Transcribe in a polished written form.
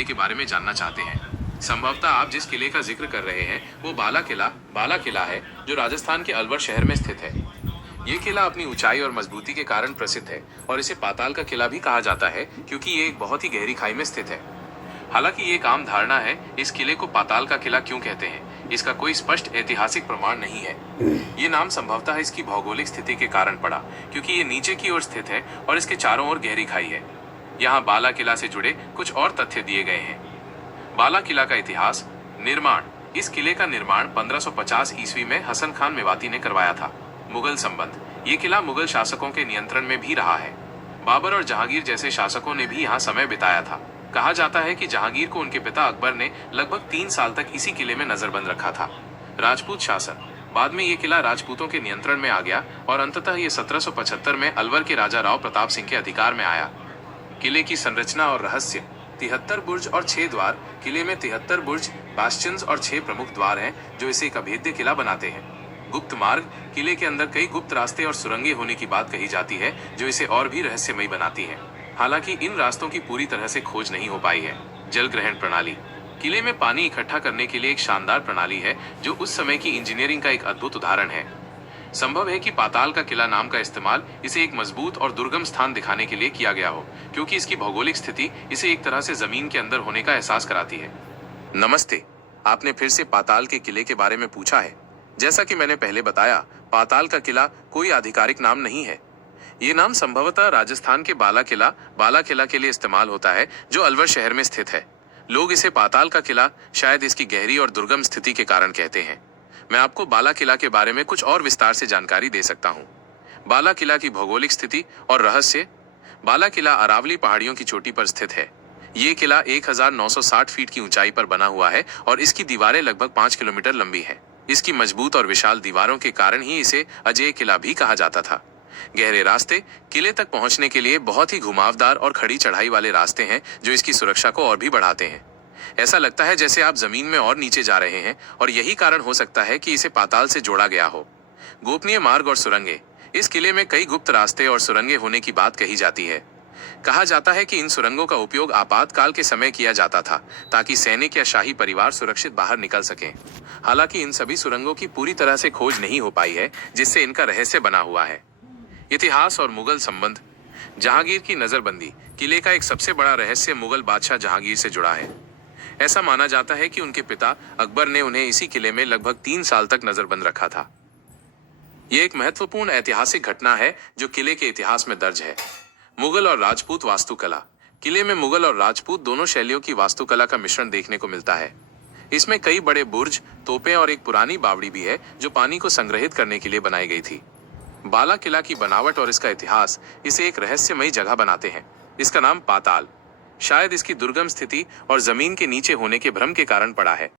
किले के बारे में जानना चाहते हैं। संभवतः आप जिस किले का जिक्र कर रहे हैं वो बाला किला है, जो राजस्थान के अलवर शहर में स्थित है। ये किला अपनी ऊंचाई और मजबूती के कारण प्रसिद्ध है और इसे पाताल का किला भी कहा जाता है, क्योंकि ये एक बहुत ही गहरी खाई में स्थित है। हालांकि ये एक आम धारणा है, इस किले को पाताल का किला क्यों कहते हैं, इसका कोई स्पष्ट ऐतिहासिक प्रमाण नहीं है। ये नाम संभवतः इसकी भौगोलिक स्थिति के कारण पड़ा, क्योंकि ये नीचे की ओर स्थित है और इसके चारों ओर गहरी खाई है। यहाँ बाला किला से जुड़े कुछ और तथ्य दिए गए हैं। बाला किला का इतिहास। निर्माण। इस किले का निर्माण 1550 ईस्वी में हसन खान मेवाती ने करवाया था। मुगल संबंध। ये किला मुगल शासकों के नियंत्रण में भी रहा है। बाबर और जहांगीर जैसे शासकों ने भी यहाँ समय बिताया था। कहा जाता है कि जहांगीर को उनके पिता अकबर ने लगभग 3 साल तक इसी किले में नजरबंद रखा था। राजपूत शासन। बाद में ये किला राजपूतों के नियंत्रण में आ गया और अंततः ये 1775 में अलवर के राजा राव प्रताप सिंह के अधिकार में आया। किले की संरचना और रहस्य। 73 बुर्ज और 6 द्वार। किले में 73 बुर्ज, बास्टियंस और 6 प्रमुख द्वार हैं, जो इसे एक अभेद्य किला बनाते हैं। गुप्त मार्ग। किले के अंदर कई गुप्त रास्ते और सुरंगें होने की बात कही जाती है, जो इसे और भी रहस्यमयी बनाती है। हालांकि इन रास्तों की पूरी तरह से खोज नहीं हो पाई है। जल ग्रहण प्रणाली। किले में पानी इकट्ठा करने के लिए एक शानदार प्रणाली है, जो उस समय की इंजीनियरिंग का एक अद्भुत उदाहरण है। संभव है कि पाताल का किला नाम का इस्तेमाल इसे एक मजबूत और दुर्गम स्थान दिखाने के लिए किया गया हो, क्योंकि इसकी भौगोलिक स्थिति इसे एक तरह से जमीन के अंदर होने का एहसास कराती है। नमस्ते। आपने फिर से पाताल के किले के बारे में पूछा है। जैसा कि मैंने पहले बताया, पाताल का किला कोई आधिकारिक नाम नहीं है। ये नाम संभवतः राजस्थान के बाला किला के लिए इस्तेमाल होता है, जो अलवर शहर में स्थित है। लोग इसे पाताल का किला शायद इसकी गहरी और दुर्गम स्थिति के कारण कहते हैं। मैं आपको बाला किला के बारे में कुछ और विस्तार से जानकारी दे सकता हूँ। बाला किला की भौगोलिक स्थिति और रहस्य। बाला किला अरावली पहाड़ियों की चोटी पर स्थित है। ये किला 1960 फीट की ऊंचाई पर बना हुआ है और इसकी दीवारें लगभग 5 किलोमीटर लंबी है। इसकी मजबूत और विशाल दीवारों के कारण ही इसे अजेय किला भी कहा जाता था। गहरे रास्ते। किले तक पहुंचने के लिए बहुत ही घुमावदार और खड़ी चढ़ाई वाले रास्ते हैं, जो इसकी सुरक्षा को और भी बढ़ाते हैं। ऐसा लगता है जैसे आप जमीन में और नीचे जा रहे हैं, और यही कारण हो सकता है कि इसे पाताल से जोड़ा गया हो। गोपनीय मार्ग और सुरंगें। इस किले में कई गुप्त रास्ते और सुरंगें होने की बात कही जाती है। कहा जाता है कि इन सुरंगों का उपयोग आपातकाल के समय किया जाता था, ताकि सैनिक या शाही परिवार सुरक्षित बाहर निकल सकें। हालांकि इन सभी सुरंगों की पूरी तरह से खोज नहीं हो पाई है, जिससे इनका रहस्य बना हुआ है। इतिहास और मुगल संबंध। जहांगीर की नजरबंदी। किले का एक सबसे बड़ा रहस्य मुगल बादशाह जहांगीर से जुड़ा है। ऐसा माना जाता है कि उनके पिता अकबर ने उन्हें इसी किले में लगभग 3 साल तक नजरबंद रखा था। यह एक महत्वपूर्ण ऐतिहासिक घटना है, जो किले के इतिहास में दर्ज है। मुगल और राजपूत वास्तुकला। किले में मुगल और राजपूत दोनों शैलियों की वास्तुकला का मिश्रण देखने को मिलता है। इसमें कई बड़े बुर्ज, तोपें और एक पुरानी बावड़ी भी है, जो पानी को संग्रहित करने के लिए बनाई गई थी। बाला किला की बनावट और इसका इतिहास इसे एक रहस्यमयी जगह बनाते हैं। इसका नाम पाताल शायद इसकी दुर्गम स्थिति और जमीन के नीचे होने के भ्रम के कारण पड़ा है।